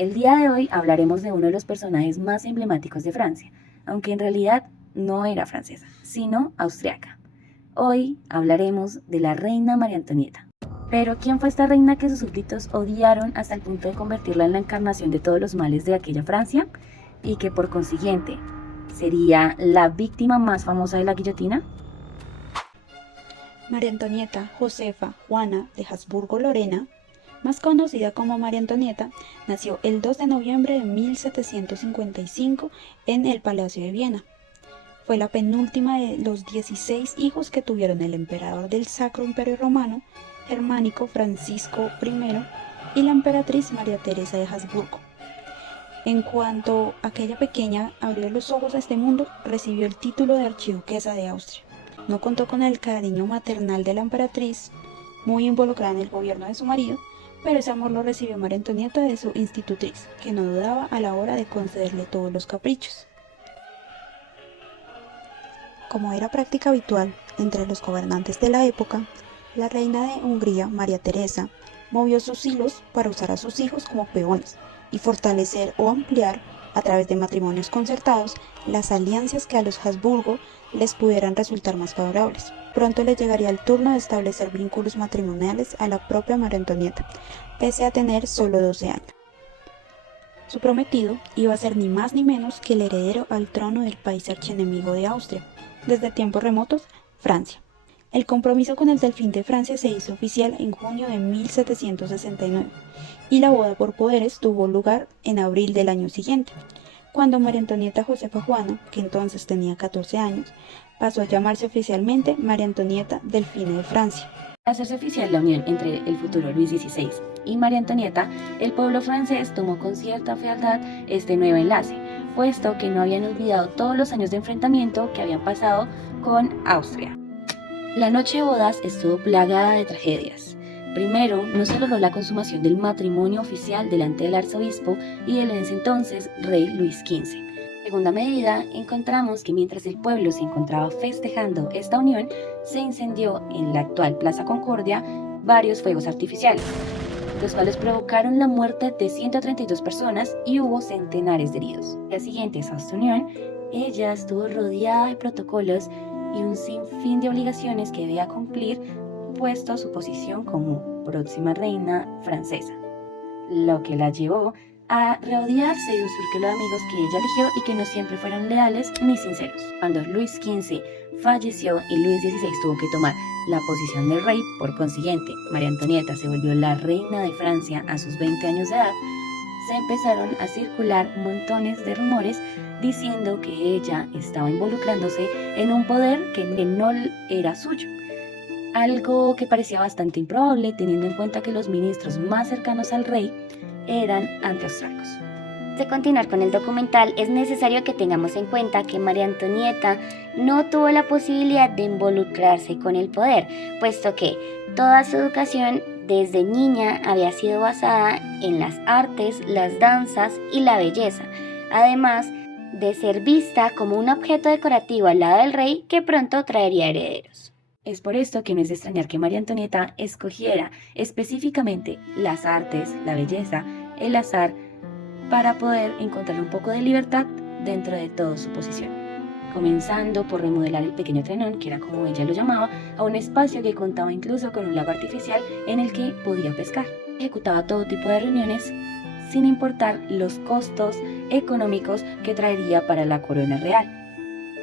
El día de hoy hablaremos de uno de los personajes más emblemáticos de Francia, aunque en realidad no era francesa, sino austriaca. Hoy hablaremos de la reina María Antonieta. Pero ¿quién fue esta reina que sus súbditos odiaron hasta el punto de convertirla en la encarnación de todos los males de aquella Francia? Y que por consiguiente sería la víctima más famosa de la guillotina. María Antonieta Josefa Juana de Habsburgo-Lorena, más conocida como María Antonieta, nació el 2 de noviembre de 1755 en el Palacio de Viena. Fue la penúltima de los 16 hijos que tuvieron el emperador del Sacro Imperio Romano, Germánico Francisco I, y la emperatriz María Teresa de Habsburgo. En cuanto aquella pequeña abrió los ojos a este mundo, recibió el título de archiduquesa de Austria. No contó con el cariño maternal de la emperatriz, muy involucrada en el gobierno de su marido, pero ese amor lo recibió María Antonieta de su institutriz, que no dudaba a la hora de concederle todos los caprichos. Como era práctica habitual entre los gobernantes de la época, la reina de Hungría, María Teresa, movió sus hilos para usar a sus hijos como peones y fortalecer o ampliar, a través de matrimonios concertados, las alianzas que a los Habsburgo les pudieran resultar más favorables. Pronto le llegaría el turno de establecer vínculos matrimoniales a la propia María Antonieta, pese a tener solo 12 años. Su prometido iba a ser ni más ni menos que el heredero al trono del país archienemigo de Austria, desde tiempos remotos, Francia. El compromiso con el delfín de Francia se hizo oficial en junio de 1769 y la boda por poderes tuvo lugar en abril del año siguiente, cuando María Antonieta Josefa Juana, que entonces tenía 14 años, pasó a llamarse oficialmente María Antonieta Delfina de Francia. Al hacerse oficial la unión entre el futuro Luis XVI y María Antonieta, el pueblo francés tomó con cierta fealdad este nuevo enlace, puesto que no habían olvidado todos los años de enfrentamiento que habían pasado con Austria. La noche de bodas estuvo plagada de tragedias. Primero, no se logró la consumación del matrimonio oficial delante del arzobispo y del en ese entonces rey Luis XV. Segunda medida, encontramos que mientras el pueblo se encontraba festejando esta unión, se incendió en la actual Plaza Concordia varios fuegos artificiales, los cuales provocaron la muerte de 132 personas y hubo centenares de heridos. Días siguientes a esta unión, ella estuvo rodeada de protocolos y un sinfín de obligaciones que debía cumplir, puesto su posición como próxima reina francesa, lo que la llevó a rodearse de un círculo de amigos que ella eligió y que no siempre fueron leales ni sinceros. Cuando Luis XV falleció y Luis XVI tuvo que tomar la posición de rey, por consiguiente, María Antonieta se volvió la reina de Francia a sus 20 años de edad, se empezaron a circular montones de rumores diciendo que ella estaba involucrándose en un poder que no era suyo. Algo que parecía bastante improbable teniendo en cuenta que los ministros más cercanos al rey eran antiaustriacos. Antes de continuar con el documental, es necesario que tengamos en cuenta que María Antonieta no tuvo la posibilidad de involucrarse con el poder, puesto que toda su educación desde niña había sido basada en las artes, las danzas y la belleza, además de ser vista como un objeto decorativo al lado del rey que pronto traería herederos. Es por esto que no es de extrañar que María Antonieta escogiera específicamente las artes, la belleza, el azar, para poder encontrar un poco de libertad dentro de toda su posición. Comenzando por remodelar el pequeño Trenón, que era como ella lo llamaba, a un espacio que contaba incluso con un lago artificial en el que podía pescar. Ejecutaba todo tipo de reuniones sin importar los costos económicos que traería para la corona real.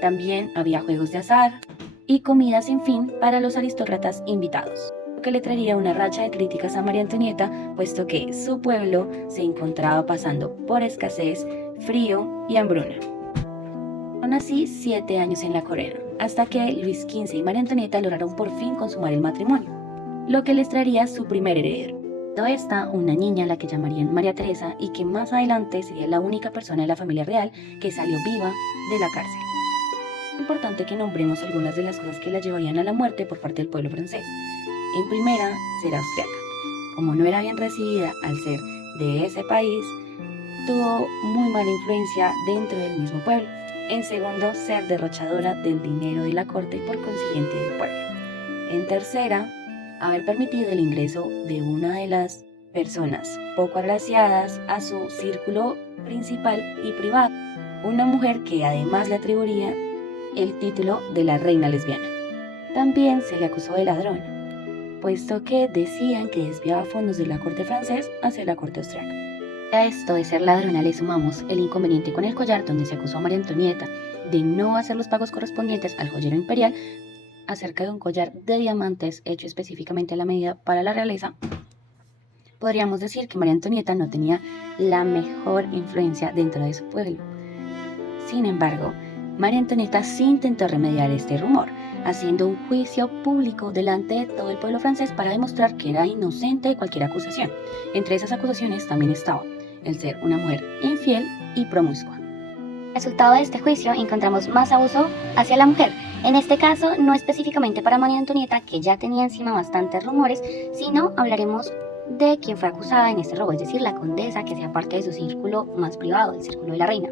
También había juegos de azar y comida sin fin para los aristócratas invitados, lo que le traería una racha de críticas a María Antonieta, puesto que su pueblo se encontraba pasando por escasez, frío y hambruna. Fueron así 7 años en la corona, hasta que Luis XV y María Antonieta lograron por fin consumar el matrimonio, lo que les traería su primer heredero. Toda esta, una niña a la que llamarían María Teresa y que más adelante sería la única persona de la familia real que salió viva de la cárcel. Es importante que nombremos algunas de las cosas que la llevarían a la muerte por parte del pueblo francés. En primera, ser austriaca. Como no era bien recibida al ser de ese país, tuvo muy mala influencia dentro del mismo pueblo. En segundo, ser derrochadora del dinero de la corte y por consiguiente del pueblo. En tercera, haber permitido el ingreso de una de las personas poco agraciadas a su círculo principal y privado, una mujer que además le atribuía el título de la reina lesbiana. También se le acusó de ladrona, puesto que decían que desviaba fondos de la corte francesa hacia la corte austriaca. A esto de ser ladrona le sumamos el inconveniente con el collar, donde se acusó a María Antonieta de no hacer los pagos correspondientes al joyero imperial acerca de un collar de diamantes hecho específicamente a la medida para la realeza. Podríamos decir que María Antonieta no tenía la mejor influencia dentro de su pueblo. Sin embargo, María Antonieta sí intentó remediar este rumor, haciendo un juicio público delante de todo el pueblo francés para demostrar que era inocente de cualquier acusación. Entre esas acusaciones también estaba el ser una mujer infiel y promiscua. Resultado de este juicio encontramos más abuso hacia la mujer. En este caso, no específicamente para María Antonieta, que ya tenía encima bastantes rumores, sino hablaremos de quien fue acusada en este robo, es decir, la condesa, que hacía parte de su círculo más privado, el círculo de la reina.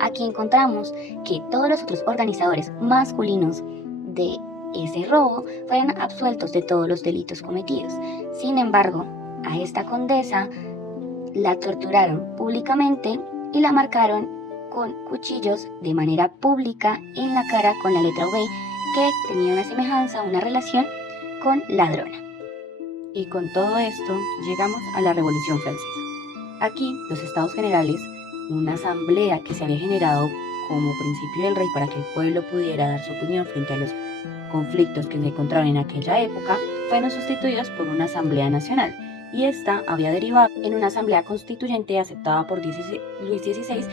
Aquí encontramos que todos los otros organizadores masculinos de ese robo fueron absueltos de todos los delitos cometidos. Sin embargo, a esta condesa la torturaron públicamente y la marcaron con cuchillos de manera pública en la cara con la letra V, que tenía una semejanza, una relación con ladrona. Y con todo esto llegamos a la Revolución Francesa. Aquí los Estados Generales, una asamblea que se había generado como principio del rey para que el pueblo pudiera dar su opinión frente a los conflictos que se encontraban en aquella época, fueron sustituidos por una asamblea nacional, y esta había derivado en una asamblea constituyente aceptada por Luis XVI,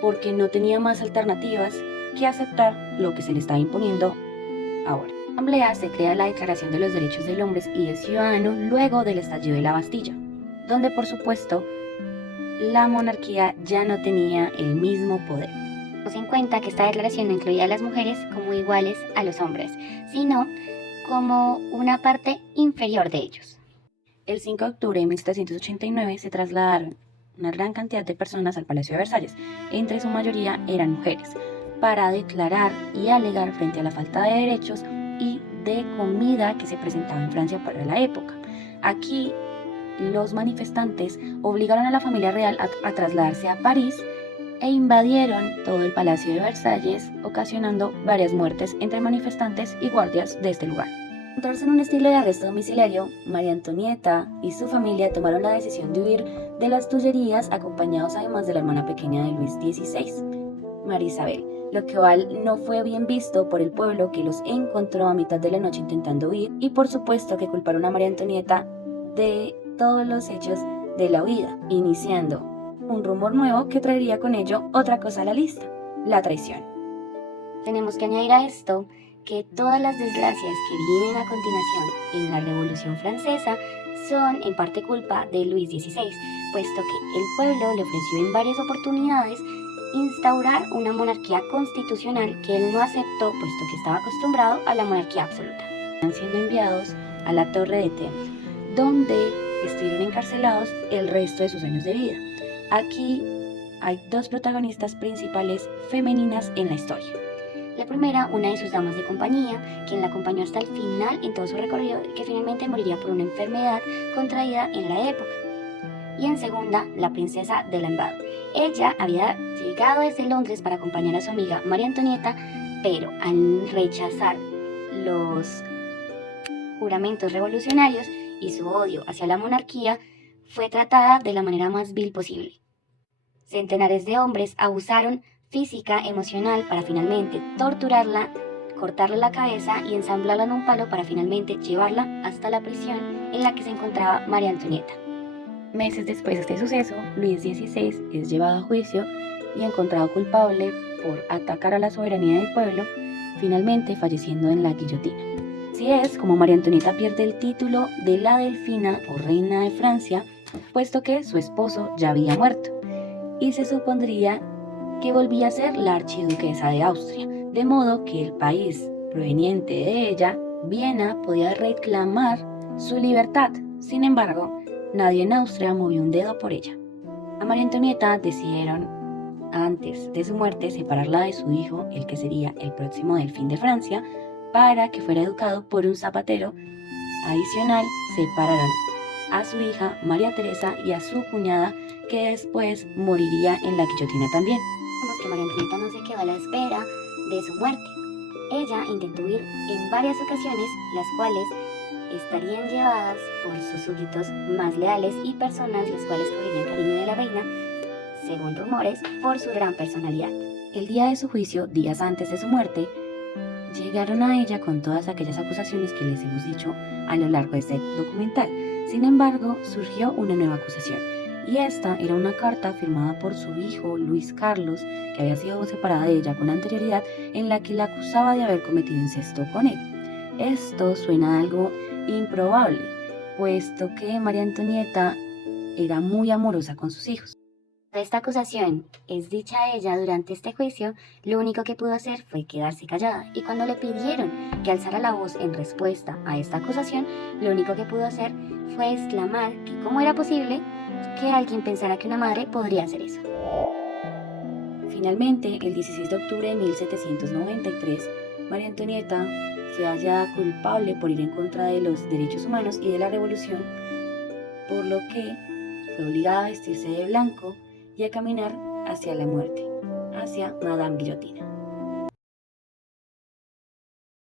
porque no tenía más alternativas que aceptar lo que se le estaba imponiendo ahora. En la asamblea se crea la Declaración de los Derechos del Hombre y del Ciudadano luego del estallido de la Bastilla, donde por supuesto la monarquía ya no tenía el mismo poder. Tenemos en cuenta que esta declaración no incluía a las mujeres como iguales a los hombres, sino como una parte inferior de ellos. El 5 de octubre de 1789 se trasladaron una gran cantidad de personas al Palacio de Versalles, entre su mayoría eran mujeres, para declarar y alegar frente a la falta de derechos y de comida que se presentaba en Francia para la época. Aquí los manifestantes obligaron a la familia real a trasladarse a París e invadieron todo el Palacio de Versalles, ocasionando varias muertes entre manifestantes y guardias de este lugar. Al encontrarse en un estilo de arresto domiciliario, María Antonieta y su familia tomaron la decisión de huir de las Tullerías, acompañados además de la hermana pequeña de Luis XVI, María Isabel, lo cual no fue bien visto por el pueblo, que los encontró a mitad de la noche intentando huir, y por supuesto que culparon a María Antonieta de todos los hechos de la huida, iniciando un rumor nuevo que traería con ello otra cosa a la lista: la traición. Tenemos que añadir a esto que todas las desgracias que vienen a continuación en la Revolución Francesa son en parte culpa de Luis XVI, puesto que el pueblo le ofreció en varias oportunidades instaurar una monarquía constitucional que él no aceptó, puesto que estaba acostumbrado a la monarquía absoluta. Están siendo enviados a la Torre de Temple, donde estuvieron encarcelados el resto de sus años de vida. Aquí hay dos protagonistas principales femeninas en la historia. La primera, una de sus damas de compañía, quien la acompañó hasta el final en todo su recorrido y que finalmente moriría por una enfermedad contraída en la época. Y en segunda, la princesa de Lamballe. Ella había llegado desde Londres para acompañar a su amiga María Antonieta, pero al rechazar los juramentos revolucionarios y su odio hacia la monarquía, fue tratada de la manera más vil posible. Centenares de hombres abusaron física, emocional, para finalmente torturarla, cortarle la cabeza y ensamblarla en un palo para finalmente llevarla hasta la prisión en la que se encontraba María Antonieta. Meses después de este suceso, Luis XVI es llevado a juicio y encontrado culpable por atacar a la soberanía del pueblo, finalmente falleciendo en la guillotina. Así es como María Antonieta pierde el título de la Delfina o reina de Francia, puesto que su esposo ya había muerto, y se supondría que volvía a ser la archiduquesa de Austria, de modo que el país proveniente de ella, Viena, podía reclamar su libertad. Sin embargo, nadie en Austria movió un dedo por ella. A María Antonieta decidieron, antes de su muerte, separarla de su hijo, el que sería el próximo delfín de Francia, para que fuera educado por un zapatero. Adicional, separaron a su hija María Teresa y a su cuñada, que después moriría en la guillotina también. Vemos que María Antonieta no se quedó a la espera de su muerte. Ella intentó huir en varias ocasiones, las cuales estarían llevadas por sus súbditos más leales y personas las cuales cogerían cariño de la reina, según rumores, por su gran personalidad. El día de su juicio, días antes de su muerte, llegaron a ella con todas aquellas acusaciones que les hemos dicho a lo largo de este documental. Sin embargo, surgió una nueva acusación, y esta era una carta firmada por su hijo Luis Carlos, que había sido separada de ella con anterioridad, en la que la acusaba de haber cometido incesto con él. Esto suena algo improbable, puesto que María Antonieta era muy amorosa con sus hijos. Esta acusación es dicha a ella durante este juicio, lo único que pudo hacer fue quedarse callada, y cuando le pidieron que alzara la voz en respuesta a esta acusación, lo único que pudo hacer fue exclamar que cómo era posible que alguien pensara que una madre podría hacer eso. Finalmente, el 16 de octubre de 1793, María Antonieta se halla culpable por ir en contra de los derechos humanos y de la revolución, por lo que fue obligada a vestirse de blanco y a caminar hacia la muerte, hacia Madame Guillotina.